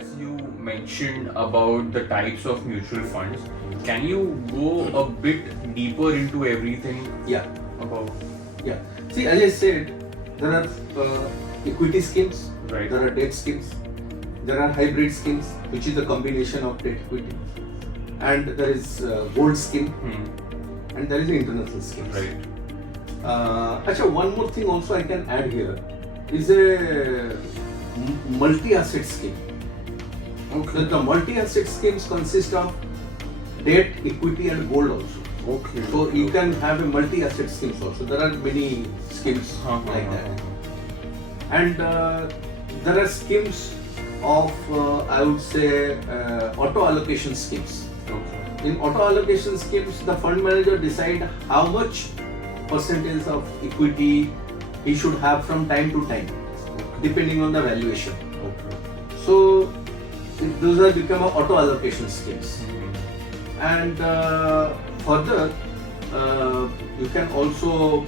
as you mentioned about the types of mutual funds, can you go a bit deeper into everything Yeah. about? Yeah. See, as I said, there are equity schemes, Right. there are debt schemes, there are hybrid schemes, which is a combination of debt equity, and there is gold scheme, and there is international schemes. Right. Actually, one more thing also I can add here is a multi-asset scheme. Okay. The multi-asset schemes consist of debt, equity, and gold also. Okay. So you can have a multi-asset schemes also. There are many schemes like that. And there are schemes of, I would say, auto allocation schemes. Okay. In auto allocation schemes, the fund manager decide how much percentage of equity he should have from time to time, depending on the valuation. Okay. So those are become auto allocation schemes. And further, you can also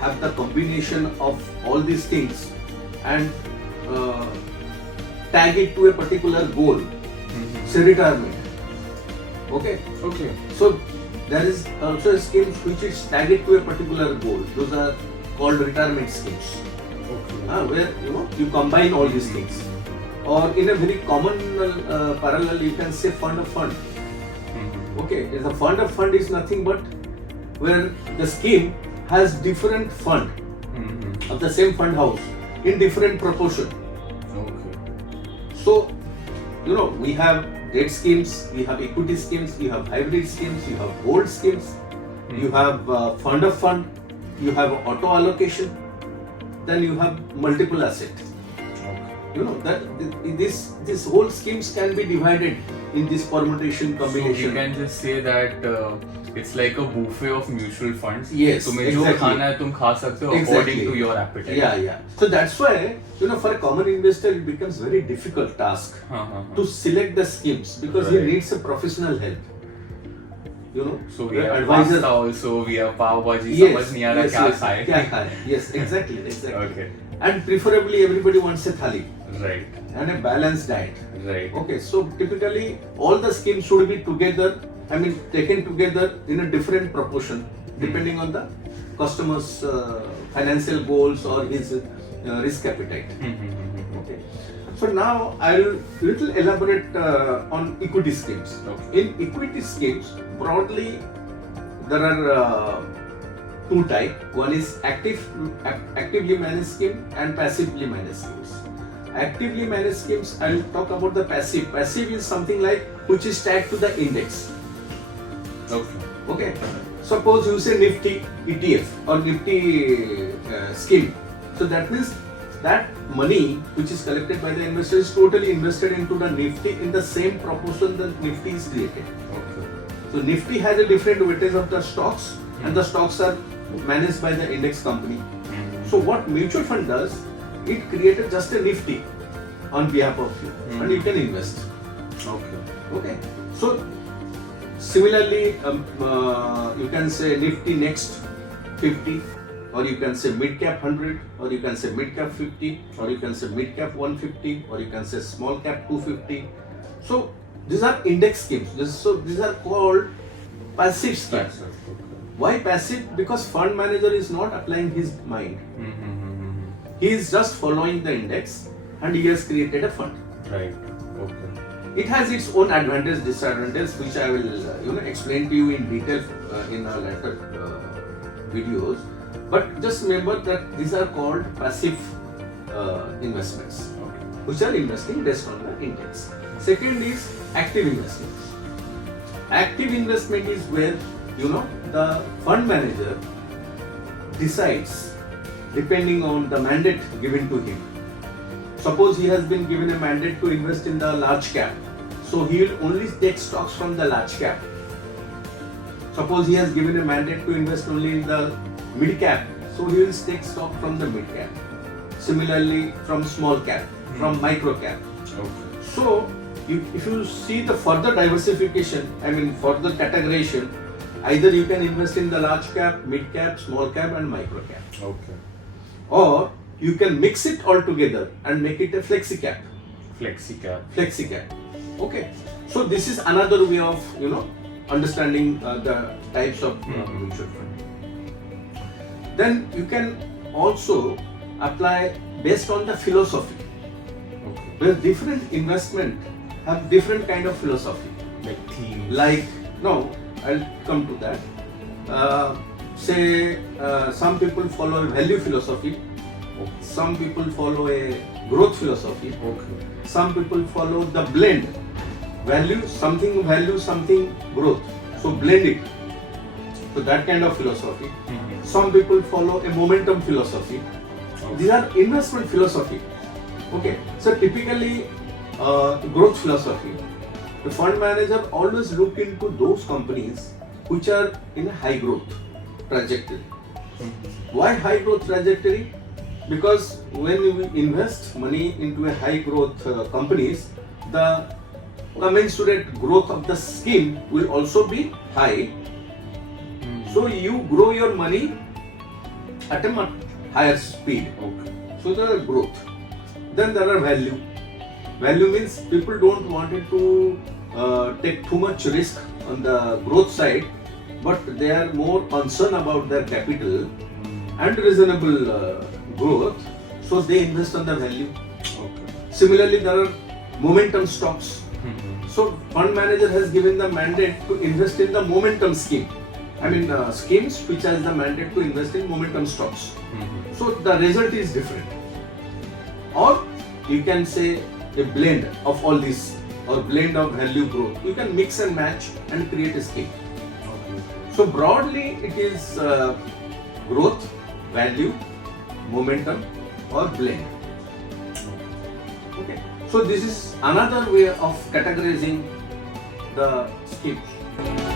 have the combination of all these things and tag it to a particular goal, say retirement. Okay. Okay. So there is also a scheme which is tagged to a particular goal. Those are called retirement schemes, Okay. where you combine all these things. Or in a very common parallel, you can say fund of fund. Okay, the fund of fund is nothing but where the scheme has different fund of the same fund house in different proportion. Okay. So, we have debt schemes, we have equity schemes, we have hybrid schemes, you have gold schemes, you have fund of fund, you have auto allocation, then you have multiple asset. That this whole schemes can be divided in this permutation combination. So you can just say that it's like a buffet of mutual funds. Yes, तुम्हें जो exactly. खाना है तुम खा सकते हो according to your appetite. Yeah. So that's why for a common investor it becomes very difficult task to select the schemes because he Right. needs a professional help. So we have advisor pasta also, we have pav bhaji. Yes, समझ नहीं आ रहा yes, क्या yes, खाए. क्या खाए. Yes, exactly. Okay. And preferably everybody wants a thali Right. and a balanced diet. Right. Okay, so typically all the schemes should be together, taken together in a different proportion depending on the customer's financial goals or his risk appetite. Okay. So now I'll little elaborate on equity schemes. Okay. In equity schemes, broadly there are two types. One is actively managed scheme and passively managed schemes. Actively managed schemes, I will talk about the passive. Passive is something like which is tagged to the index. Okay. Suppose you say Nifty ETF or Nifty scheme. So that means that money which is collected by the investor is totally invested into the Nifty in the same proportion that Nifty is created. Okay. So Nifty has a different weightage of the stocks and the stocks are managed by the index company. So what mutual fund does, it created just a Nifty on behalf of you and you can invest. Okay. So similarly, you can say Nifty Next 50, or you can say Mid Cap 100, or you can say Mid Cap 50, or you can say Mid Cap 150, or you can say Small Cap 250. So these are index schemes. So these are called passive schemes. Why passive? Because fund manager is not applying his mind. He is just following the index and he has created a fund. Right. Okay. It has its own advantage, disadvantage, which I will explain to you in detail in our later videos. But just remember that these are called passive investments, which are investing based on the index. Second is active investments. Active investment is where the fund manager decides depending on the mandate given to him. Suppose he has been given a mandate to invest in the large cap, so he will only take stocks from the large cap. Suppose he has given a mandate to invest only in the mid cap, so he will take stock from the mid cap. Similarly, from small cap, from micro cap. So if you see the further diversification, further categorization, either you can invest in the large cap, mid cap, small cap and micro cap. Or you can mix it all together and make it a flexi cap. Flexi cap. flexi cap. Okay, so this is another way of understanding the types of mutual fund. Then you can also apply based on the philosophy. Okay. Where different investment have different kind of philosophy. Like themes. Like, no, I'll come to that. Say some people follow a value philosophy, Okay. some people follow a growth philosophy, Okay. some people follow the blend, value, something growth, so blend it. So that kind of philosophy. Mhm. Some people follow a momentum philosophy. Okay. These are investment philosophy. Okay, so typically growth philosophy, the fund manager always look into those companies which are in a high growth trajectory. Mhm. Why high growth trajectory? Because when we invest money into a high growth companies, the commensurate growth of the scheme will also be high. Mhm. So you grow your money at a much higher speed. Okay. So there are growth. Then there are value. Value means people don't want it to take too much risk on the growth side, but they are more concerned about their capital and reasonable growth, so they invest on the value. Okay. Similarly, there are momentum stocks. Mhm. So fund manager has given the mandate to invest in the momentum scheme. I mean schemes which has the mandate to invest in momentum stocks. Mhm. So the result is different. Or you can say a blend of all this, or blend of value growth. You can mix and match and create a scheme. Okay. So broadly it is growth, value, momentum or blend. Okay. So this is another way of categorizing the schemes.